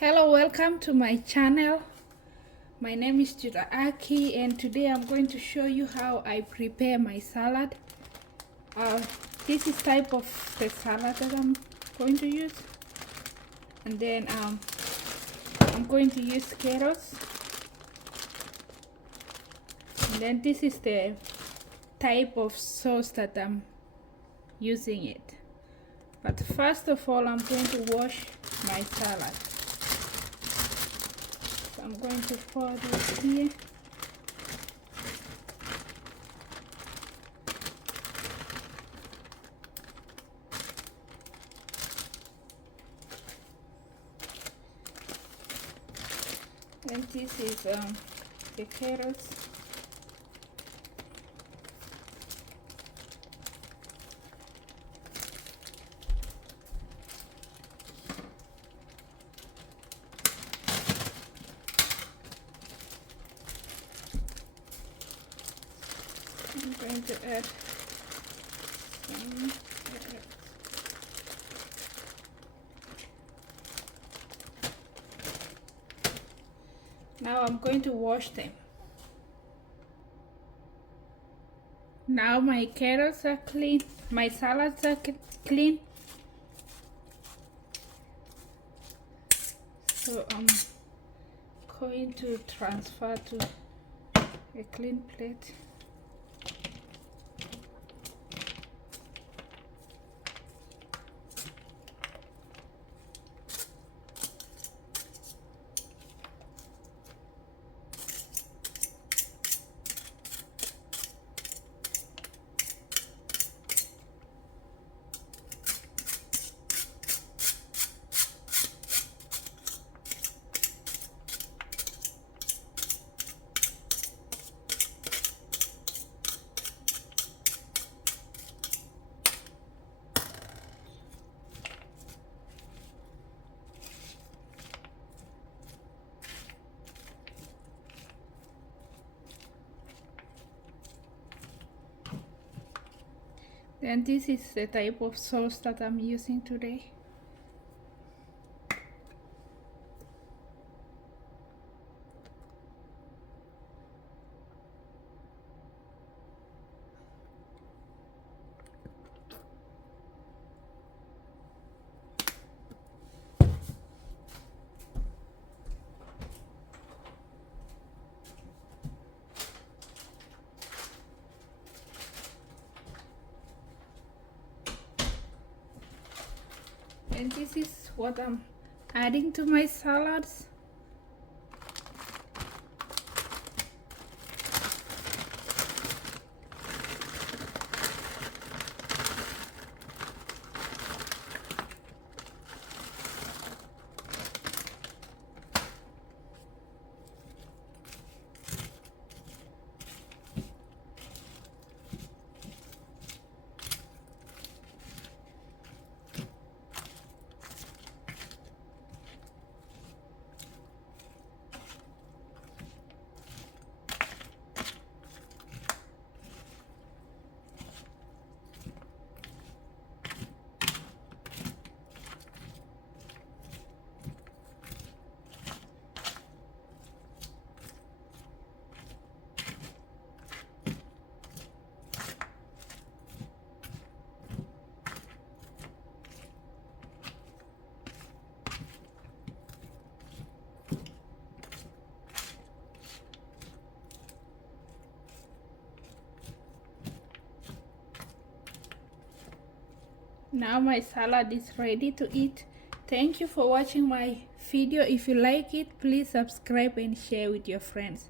Hello, welcome to my channel. My name is Judah Aki, and today I'm going to show you how I prepare my salad. This is type of the salad that I'm going to use, and then I'm going to use carrots, and then this is the type of sauce that I'm using it. But first of all, I'm going to wash my salad. I'm going to pour this here. And this is the carrots. I'm going to add some carrots. Now I'm going to wash them. Now my carrots are clean, my salads are clean. So I'm going to transfer to a clean plate. And this is the type of sauce that I'm using today. And this is what I'm adding to my salads. Now my salad is ready to eat. Thank you for watching my video. If you like it, please subscribe and share with your friends.